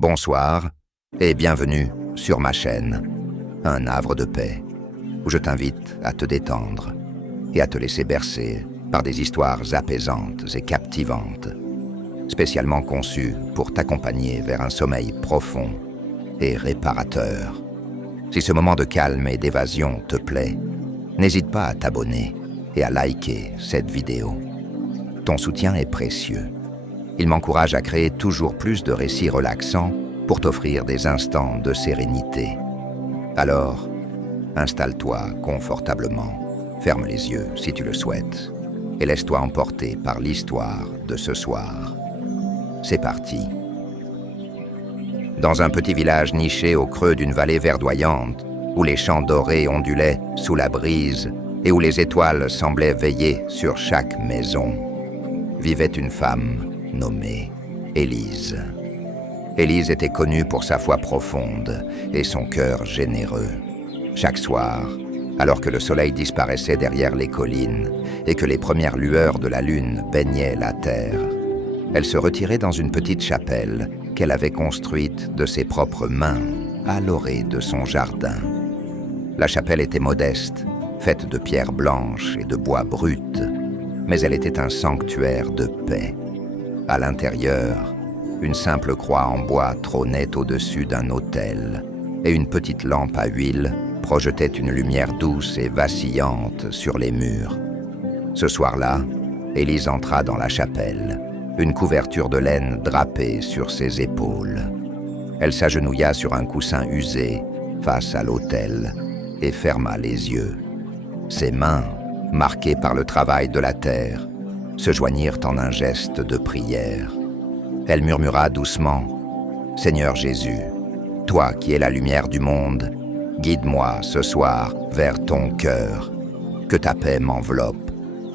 Bonsoir et bienvenue sur ma chaîne, un havre de paix, où je t'invite à te détendre et à te laisser bercer par des histoires apaisantes et captivantes, spécialement conçues pour t'accompagner vers un sommeil profond et réparateur. Si ce moment de calme et d'évasion te plaît, n'hésite pas à t'abonner et à liker cette vidéo. Ton soutien est précieux. Il m'encourage à créer toujours plus de récits relaxants pour t'offrir des instants de sérénité. Alors, installe-toi confortablement, ferme les yeux si tu le souhaites, et laisse-toi emporter par l'histoire de ce soir. C'est parti. Dans un petit village niché au creux d'une vallée verdoyante, où les champs dorés ondulaient sous la brise et où les étoiles semblaient veiller sur chaque maison, vivait une femme nommée Élise. Élise était connue pour sa foi profonde et son cœur généreux. Chaque soir, alors que le soleil disparaissait derrière les collines et que les premières lueurs de la lune baignaient la terre, elle se retirait dans une petite chapelle qu'elle avait construite de ses propres mains à l'orée de son jardin. La chapelle était modeste, faite de pierres blanches et de bois brut, mais elle était un sanctuaire de paix. À l'intérieur, une simple croix en bois trônait au-dessus d'un autel, et une petite lampe à huile projetait une lumière douce et vacillante sur les murs. Ce soir-là, Élise entra dans la chapelle, une couverture de laine drapée sur ses épaules. Elle s'agenouilla sur un coussin usé face à l'autel et ferma les yeux. Ses mains, marquées par le travail de la terre, se joignirent en un geste de prière. Elle murmura doucement « Seigneur Jésus, toi qui es la lumière du monde, guide-moi ce soir vers ton cœur, que ta paix m'enveloppe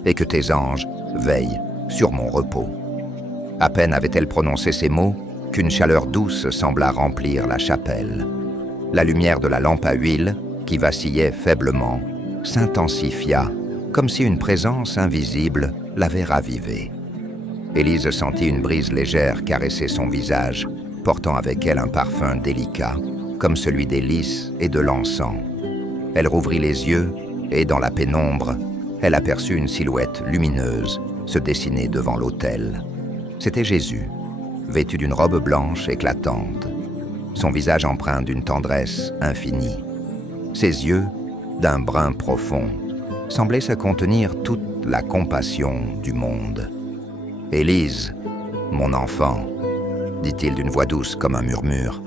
et que tes anges veillent sur mon repos. » À peine avait-elle prononcé ces mots qu'une chaleur douce sembla remplir la chapelle. La lumière de la lampe à huile, qui vacillait faiblement, s'intensifia, comme si une présence invisible l'avait ravivée. Élise sentit une brise légère caresser son visage, portant avec elle un parfum délicat, comme celui des lys et de l'encens. Elle rouvrit les yeux et, dans la pénombre, elle aperçut une silhouette lumineuse se dessiner devant l'autel. C'était Jésus, vêtu d'une robe blanche éclatante, son visage empreint d'une tendresse infinie. Ses yeux, d'un brun profond, semblaient se contenir toute la compassion du monde. « Élise, mon enfant, dit-il d'une voix douce comme un murmure,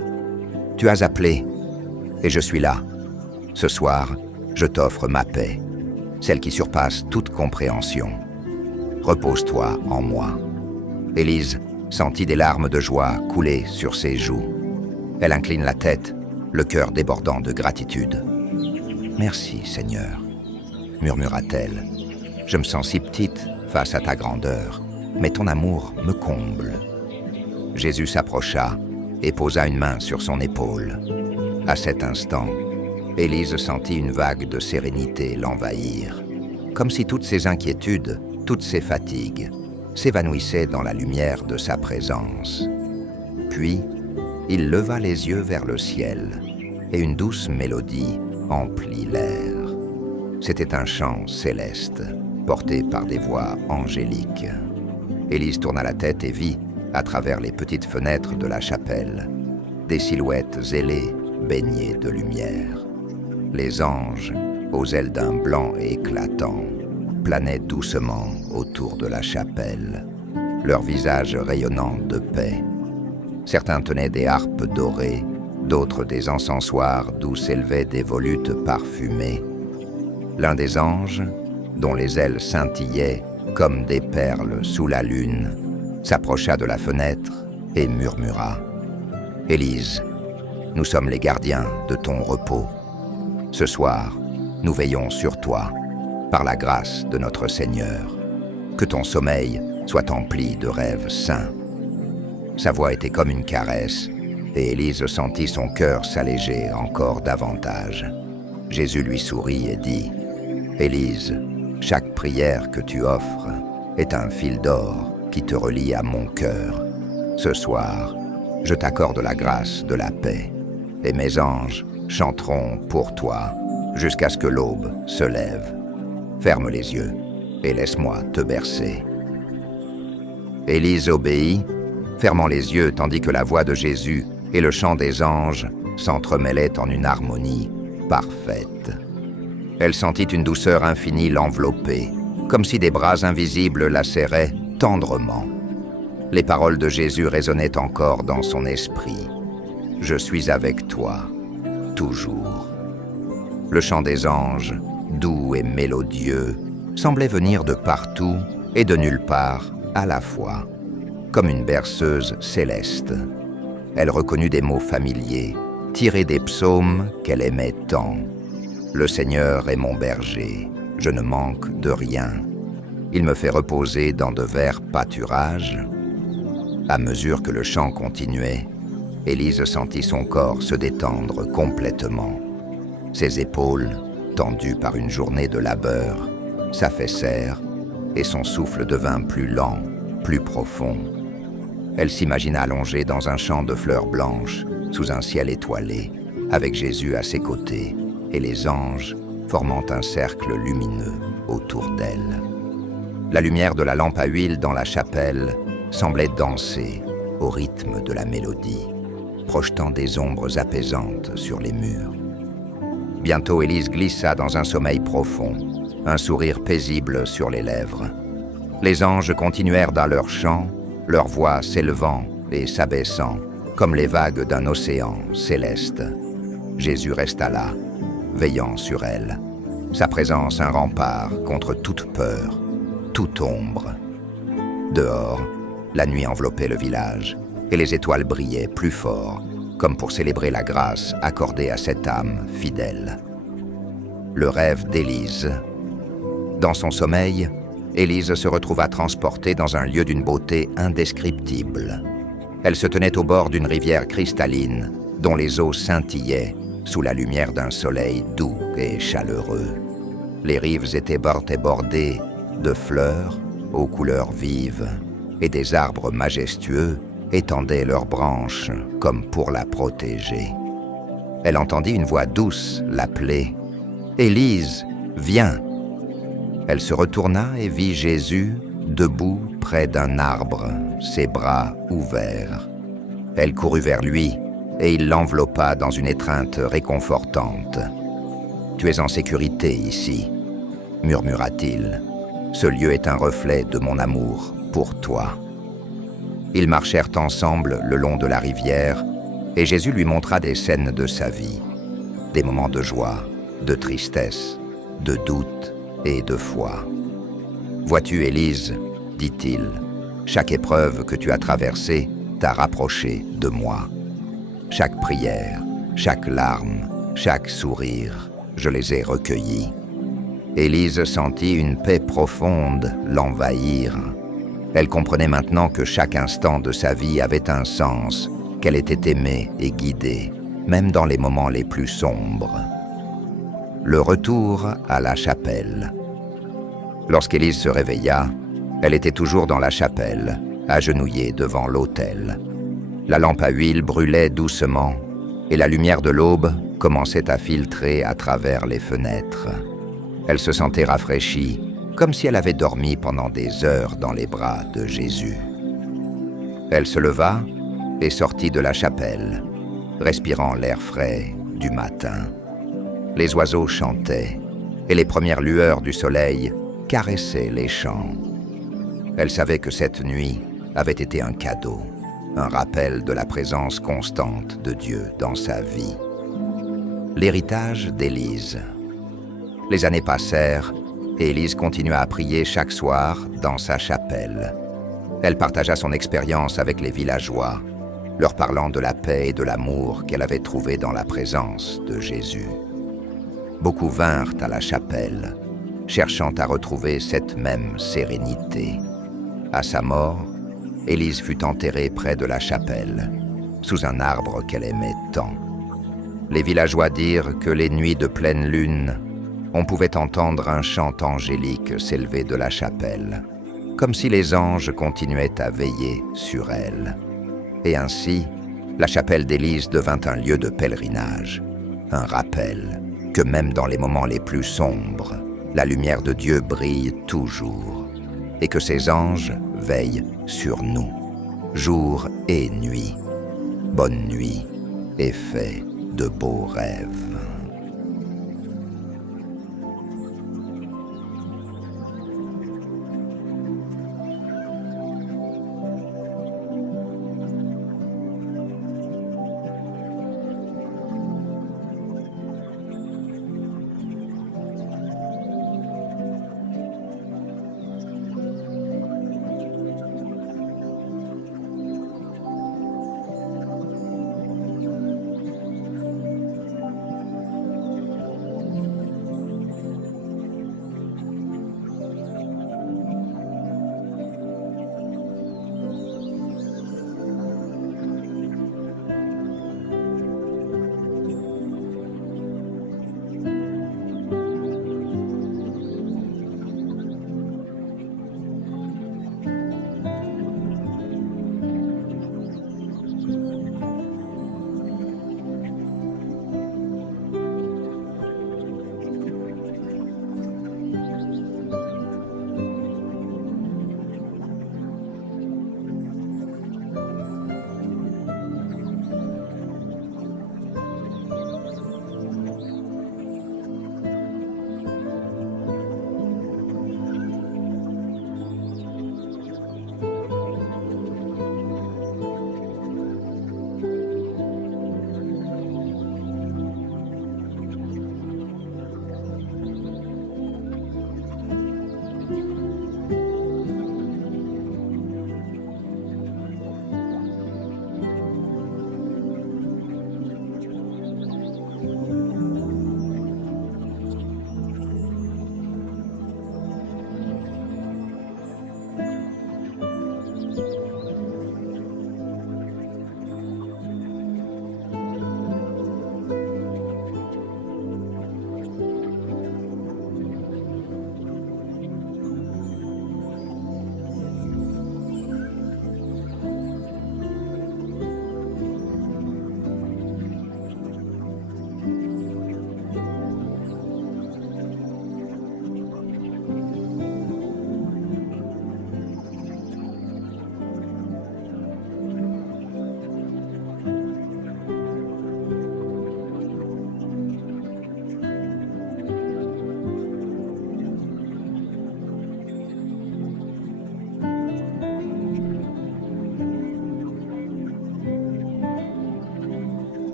tu as appelé, et je suis là. Ce soir, je t'offre ma paix, celle qui surpasse toute compréhension. Repose-toi en moi. » Élise sentit des larmes de joie couler sur ses joues. Elle incline la tête, le cœur débordant de gratitude. « Merci, Seigneur, » murmura-t-elle. « Je me sens si petite face à ta grandeur, mais ton amour me comble. » Jésus s'approcha et posa une main sur son épaule. À cet instant, Élise sentit une vague de sérénité l'envahir, comme si toutes ses inquiétudes, toutes ses fatigues, s'évanouissaient dans la lumière de sa présence. Puis, il leva les yeux vers le ciel, et une douce mélodie emplit l'air. C'était un chant céleste, porté par des voix angéliques. Élise tourna la tête et vit, à travers les petites fenêtres de la chapelle, des silhouettes ailées baignées de lumière. Les anges, aux ailes d'un blanc éclatant, planaient doucement autour de la chapelle, leurs visages rayonnants de paix. Certains tenaient des harpes dorées, d'autres des encensoirs d'où s'élevaient des volutes parfumées. L'un des anges, dont les ailes scintillaient comme des perles sous la lune, s'approcha de la fenêtre et murmura « Élise, nous sommes les gardiens de ton repos. Ce soir, nous veillons sur toi, par la grâce de notre Seigneur. Que ton sommeil soit empli de rêves saints. » Sa voix était comme une caresse, et Élise sentit son cœur s'alléger encore davantage. Jésus lui sourit et dit « Élise, chaque prière que tu offres est un fil d'or qui te relie à mon cœur. Ce soir, je t'accorde la grâce de la paix, et mes anges chanteront pour toi jusqu'à ce que l'aube se lève. Ferme les yeux et laisse-moi te bercer. » Élise obéit, fermant les yeux tandis que la voix de Jésus et le chant des anges s'entremêlaient en une harmonie parfaite. Elle sentit une douceur infinie l'envelopper, comme si des bras invisibles la serraient tendrement. Les paroles de Jésus résonnaient encore dans son esprit. « Je suis avec toi, toujours. » Le chant des anges, doux et mélodieux, semblait venir de partout et de nulle part à la fois, comme une berceuse céleste. Elle reconnut des mots familiers, tirés des psaumes qu'elle aimait tant. « Le Seigneur est mon berger, je ne manque de rien. Il me fait reposer dans de verts pâturages. » À mesure que le chant continuait, Élise sentit son corps se détendre complètement. Ses épaules, tendues par une journée de labeur, s'affaissèrent et son souffle devint plus lent, plus profond. Elle s'imagina allongée dans un champ de fleurs blanches, sous un ciel étoilé, avec Jésus à ses côtés et les anges formant un cercle lumineux autour d'elle. La lumière de la lampe à huile dans la chapelle semblait danser au rythme de la mélodie, projetant des ombres apaisantes sur les murs. Bientôt, Élise glissa dans un sommeil profond, un sourire paisible sur les lèvres. Les anges continuèrent dans leur chant, leur voix s'élevant et s'abaissant, comme les vagues d'un océan céleste. Jésus resta là, veillant sur elle, sa présence un rempart contre toute peur, toute ombre. Dehors, la nuit enveloppait le village, et les étoiles brillaient plus fort, comme pour célébrer la grâce accordée à cette âme fidèle. Le rêve d'Élise. Dans son sommeil, Élise se retrouva transportée dans un lieu d'une beauté indescriptible. Elle se tenait au bord d'une rivière cristalline, dont les eaux scintillaient sous la lumière d'un soleil doux et chaleureux. Les rives étaient bordées de fleurs aux couleurs vives, et des arbres majestueux étendaient leurs branches comme pour la protéger. Elle entendit une voix douce l'appeler « Élise, viens !» Elle se retourna et vit Jésus debout près d'un arbre, ses bras ouverts. Elle courut vers lui et il l'enveloppa dans une étreinte réconfortante. « Tu es en sécurité ici, » murmura-t-il. « Ce lieu est un reflet de mon amour pour toi. » Ils marchèrent ensemble le long de la rivière et Jésus lui montra des scènes de sa vie, des moments de joie, de tristesse, de doute et de foi. « Vois-tu, Élise, dit-il, chaque épreuve que tu as traversée t'a rapproché de moi. Chaque prière, chaque larme, chaque sourire, je les ai recueillis. » Élise sentit une paix profonde l'envahir. Elle comprenait maintenant que chaque instant de sa vie avait un sens, qu'elle était aimée et guidée, même dans les moments les plus sombres. Le retour à la chapelle. Lorsqu'Élise se réveilla, elle était toujours dans la chapelle, agenouillée devant l'autel. La lampe à huile brûlait doucement et la lumière de l'aube commençait à filtrer à travers les fenêtres. Elle se sentait rafraîchie, comme si elle avait dormi pendant des heures dans les bras de Jésus. Elle se leva et sortit de la chapelle, respirant l'air frais du matin. Les oiseaux chantaient et les premières lueurs du soleil caressaient les champs. Elle savait que cette nuit avait été un cadeau, un rappel de la présence constante de Dieu dans sa vie. L'héritage d'Élise. Les années passèrent et Élise continua à prier chaque soir dans sa chapelle. Elle partagea son expérience avec les villageois, leur parlant de la paix et de l'amour qu'elle avait trouvé dans la présence de Jésus. Beaucoup vinrent à la chapelle, cherchant à retrouver cette même sérénité. À sa mort, Élise fut enterrée près de la chapelle, sous un arbre qu'elle aimait tant. Les villageois dirent que les nuits de pleine lune, on pouvait entendre un chant angélique s'élever de la chapelle, comme si les anges continuaient à veiller sur elle. Et ainsi, la chapelle d'Élise devint un lieu de pèlerinage, un rappel que même dans les moments les plus sombres, la lumière de Dieu brille toujours et que ses anges veillent sur nous, jour et nuit. Bonne nuit et fais de beaux rêves.